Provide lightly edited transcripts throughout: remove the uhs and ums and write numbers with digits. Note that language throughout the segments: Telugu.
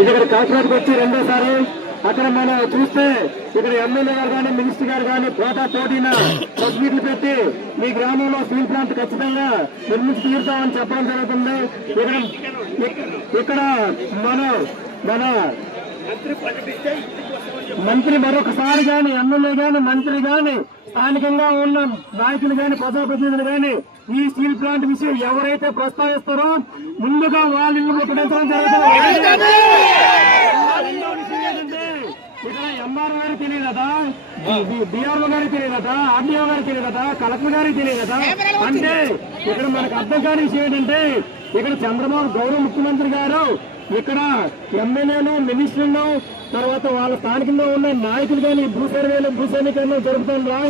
ఇక్కడ కాకినాడకు వచ్చి రెండోసారి అక్కడ మనం చూస్తే ఇక్కడ ఎమ్మెల్యే గారు కానీ మినిస్టర్ గారు కానీ పోటీన ప్రెస్ మీట్లు పెట్టి మీ గ్రామంలో స్టీల్ ప్లాంట్ ఖచ్చితంగా నిర్మించి తీరుతామని చెప్పడం జరుగుతుంది. ఇక్కడ మన మంత్రి మరొకసారి కానీ ఎమ్మెల్యే గాని మంత్రి గాని స్థానికంగా ఉన్న నాయకులు గాని ప్రజాప్రతినిధులు గాని ఈ స్టీల్ ప్లాంట్ విషయం ఎవరైతే ప్రస్తావిస్తారో ముందుగా వాళ్ళ ఇల్లు ముట్టడించడం జరుగుతుంది. ఇక్కడ ఎంఆర్ఓ గారికి తెలియదా, డిఆర్ఓ గారికి తెలియదా, ఆర్డీఓ గారికి తెలియదా, కలెక్టర్ గారికి తెలియదా? అంటే ఇక్కడ మనకు అర్థం కాని విషయం ఏంటంటే ఇక్కడ చంద్రబాబు గౌరవ ముఖ్యమంత్రి గారు ఇక్కడ ఎమ్మెల్యేలు మినిస్టర్లు తర్వాత వాళ్ళ స్థానికంగా ఉన్న నాయకులు కానీ భూసేనీకరణ జరుపుతుండ్రా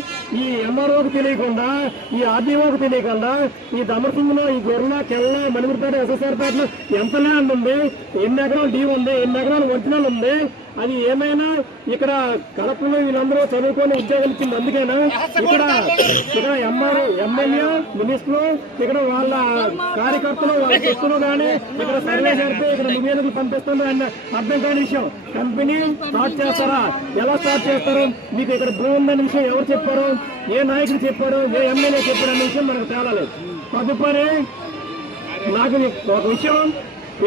ఈ ఎంఆర్ఓకి తెలియకుండా ఈ ఆర్డీఓకి తెలియకుండా ఈ దమరసింహలో ఈ గొర్రెల కెల్ల మణిపూర్పేట ఎస్ఎస్ఆర్ పేటలో ఎంత ల్యాండ్ ఉంది, ఎన్ని ఎకరాలు డీ ఉంది, ఎన్ని ఎకరాలు ఒరిజినల్ ఉంది, అది ఏమైనా ఇక్కడ కలెక్టర్లు వీళ్ళందరూ చదువుకొని ఉద్యోగాలు ఇచ్చింది అందుకేనా? ఇక్కడ ఎంఆర్ఓ ఎమ్మెల్యే మినిస్టర్లు ఇక్కడ వాళ్ళ కార్యకర్తలు వాళ్ళ చెప్పులు కానీ ఇక్కడ సర్వే జరిపి ఇక్కడ నివేదికలు పంపిస్తుండ్రు అన్న అర్థం కాని విషయం. కంపెనీ స్టార్ట్ చేస్తారా, ఎలా స్టార్ట్ చేస్తారు, మీకు ఇక్కడ భూమి ఉందన్న విషయం ఎవరు చెప్పారు, ఏ నాయకులు చెప్పారు, ఏ ఎమ్మెల్యే చెప్పారు అనే విషయం మనకు తేలాలి. తదుపరి నాకు ఒక విషయం,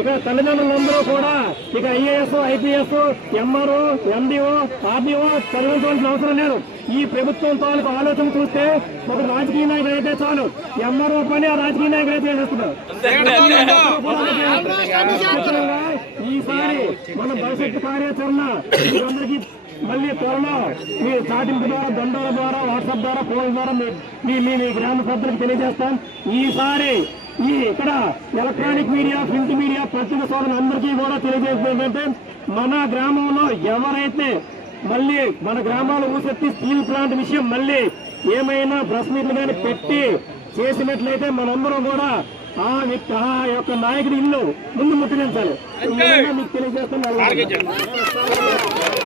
ఇక తల్లిదండ్రులందరూ కూడా ఇక IAS IPS MRO MDO RDO చదివించవలసిన అవసరం లేదు. ఈ ప్రభుత్వం తాలూకు ఆలోచన చూస్తే ఒక రాజకీయ నాయకుడు అయితే చాలు, ఎంఆర్ఓ పని ఆ రాజకీయ నాయకుడు అయితే చేస్తున్నారు. ఈసారి మన భవిష్యత్తు కార్యాచరణ అందరికీ మళ్ళీ త్వరలో మీ చాటింపు ద్వారా దండాల ద్వారా వాట్సాప్ ద్వారా ఫోన్ ద్వారా మీ గ్రామ సభ్యులకు తెలియజేస్తాం. ఈసారి ఇక్కడ ఎలక్ట్రానిక్ మీడియా ప్రింట్ మీడియా పత్రిక సోదరులు అందరికీ కూడా తెలియజేస్తుంది ఏంటంటే మన గ్రామంలో ఎవరైతే మళ్ళీ మన గ్రామాలు ఊసెత్తి స్టీల్ ప్లాంట్ విషయం మళ్ళీ ఏమైనా ప్రెస్ మీట్లు కానీ పెట్టి చేసినట్లయితే మనందరం కూడా ఆ యొక్క నాయకుడి ఇల్లు ముందు ముట్టడించాలి. మీకు తెలియజేస్తాను.